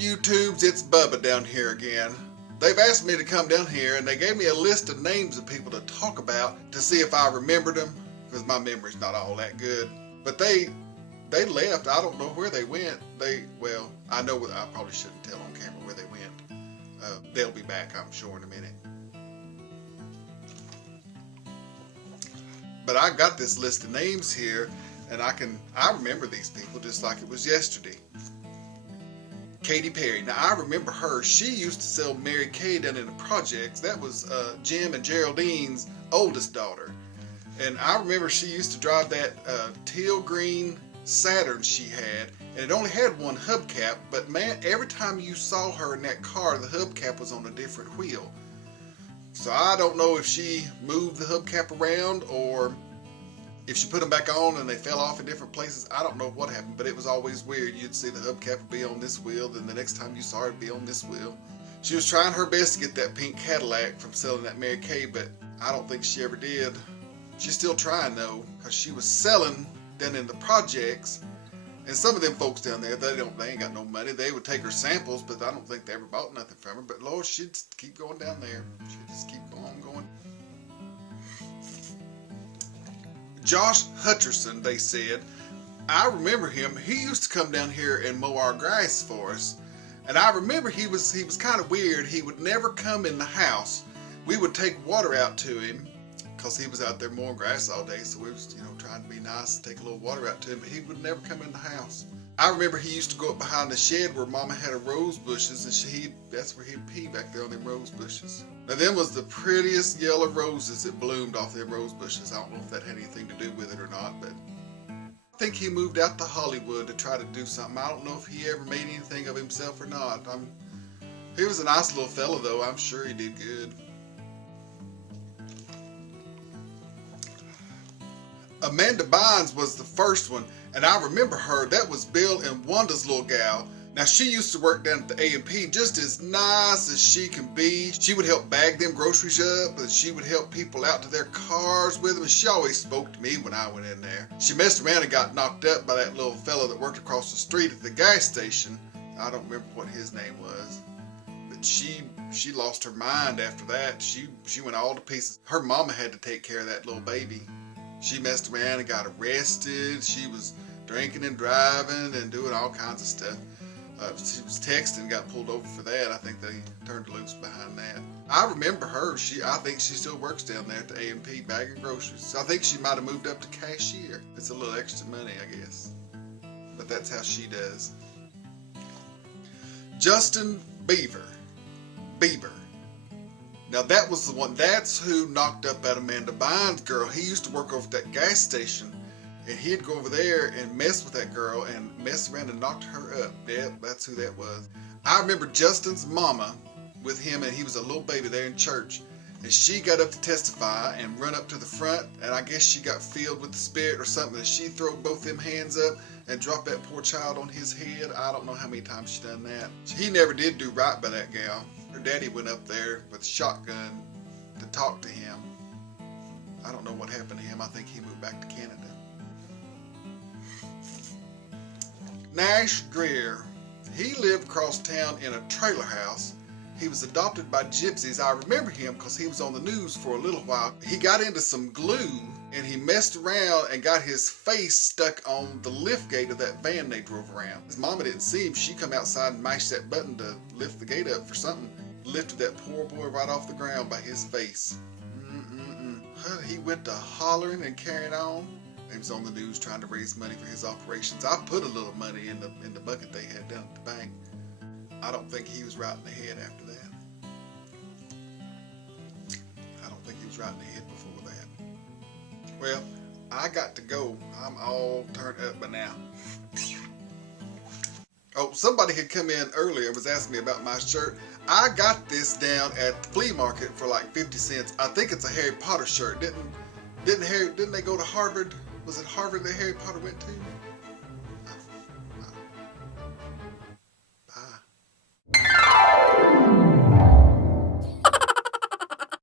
YouTubes, it's Bubba down here again. They've asked me to come down here and they gave me a list of names of people to talk about to see if I remembered them, because my memory's not all that good. But they left. I don't know where they went. Well, I know, I probably shouldn't tell on camera where they went. They'll be back, I'm sure, in a minute. But I got this list of names here, and I remember these people just like it was yesterday. Katy Perry. Now I remember her. She used to sell Mary Kay down in the projects. That was Jim and Geraldine's oldest daughter. And I remember she used to drive that teal green Saturn she had, and it only had one hubcap, but man, every time you saw her in that car, the hubcap was on a different wheel. So I don't know if she moved the hubcap around or if she put them back on and they fell off in different places. I don't know what happened, but it was always weird. You'd see the hubcap would be on this wheel, then the next time you saw her it'd be on this wheel. She was trying her best to get that pink Cadillac from selling that Mary Kay, but I don't think she ever did. She's still trying though, because she was selling down in the projects, and some of them folks down there, they ain't got no money. They would take her samples, but I don't think they ever bought nothing from her. But Lord, she'd keep going down there. She'd just keep on going. Josh Hutcherson, they said. I remember him. He used to come down here and mow our grass for us. And I remember he was kind of weird. He would never come in the house. We would take water out to him because he was out there mowing grass all day. So we was, trying to be nice and take a little water out to him. But he would never come in the house. I remember he used to go up behind the shed where Mama had her rose bushes, and that's where he'd pee, back there on them rose bushes. Now them was the prettiest yellow roses that bloomed off them rose bushes. I don't know if that had anything to do with it or not, but I think he moved out to Hollywood to try to do something. I don't know if he ever made anything of himself or not. He was a nice little fella though. I'm sure he did good. Amanda Bynes was the first one, and I remember her. That was Bill and Wanda's little gal. Now she used to work down at the A&P, just as nice as she can be. She would help bag them groceries up, and she would help people out to their cars with them, and she always spoke to me when I went in there. She messed around and got knocked up by that little fella that worked across the street at the gas station. I don't remember what his name was, but she lost her mind after that. She went all to pieces. Her mama had to take care of that little baby. She messed around and got arrested. She was drinking and driving and doing all kinds of stuff. She was texting and got pulled over for that. I think they turned her loose behind that. I remember her. I think she still works down there at the A&P bagging groceries. I think she might have moved up to cashier. It's a little extra money, I guess. But that's how she does. Justin Bieber. Now that was the one. That's who knocked up that Amanda Bynes girl. He used to work over at that gas station, and he'd go over there and mess with that girl and mess around and knocked her up. Yep, that's who that was. I remember Justin's mama with him, and he was a little baby there in church, and she got up to testify and run up to the front, and I guess she got filled with the Spirit or something, and she threw both them hands up and dropped that poor child on his head. I don't know how many times she done that. He never did do right by that gal. Her daddy went up there with a shotgun to talk to him. I don't know what happened to him. I think he moved back to Canada. Nash Grier. He lived across town in a trailer house. He was adopted by gypsies. I remember him because he was on the news for a little while. He got into some glue and he messed around and got his face stuck on the lift gate of that van they drove around. His mama didn't see him. She come outside and mashed that button to lift the gate up for something. Lifted that poor boy right off the ground by his face. He went to hollering and carrying on. He was on the news trying to raise money for his operations. I put a little money in the bucket they had down at the bank. I don't think he was right in the head after that. I don't think he was right in the head before that. Well, I got to go. I'm all turned up by now. Oh, somebody had come in earlier and was asking me about my shirt. I got this down at the flea market for like 50 cents. I think it's a Harry Potter shirt. Didn't they go to Harvard? Was it Harvard that Harry Potter went to?